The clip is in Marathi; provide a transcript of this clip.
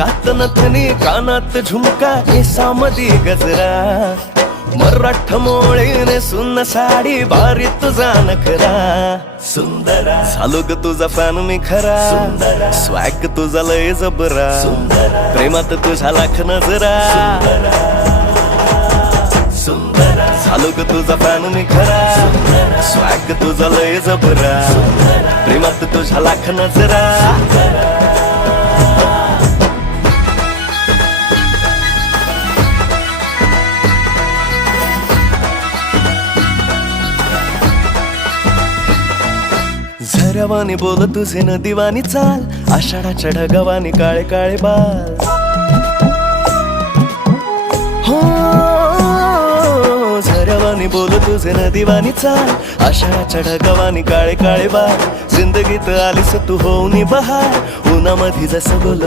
नाकात नथनी कानात झुमका केसामधी गजरा मराठ मोळीने सुन्न साडी भारी तुझा नखरा सुंदरा झालो ग तुझा फॅन मी खरा स्वॅग तुझा लय जबरा प्रेमात तुझा लाख नजरा झालो ग तुझा फॅन मी खरा स्वॅग तुझा लय जबरा प्रेमात तुझा लाख नजरा झऱ्यावानी बोल तुझे नदीवानी चाल आषाढाच्या ढगावानी काळे काळे बाल हो झऱ्यावानी बोल तुझे नदीवानी चाल आषाढाच्या ढगावानी काळे काळे बाल जिंदगीत आलीस तू होऊनी बहार उन्हामध्ये जसं बोल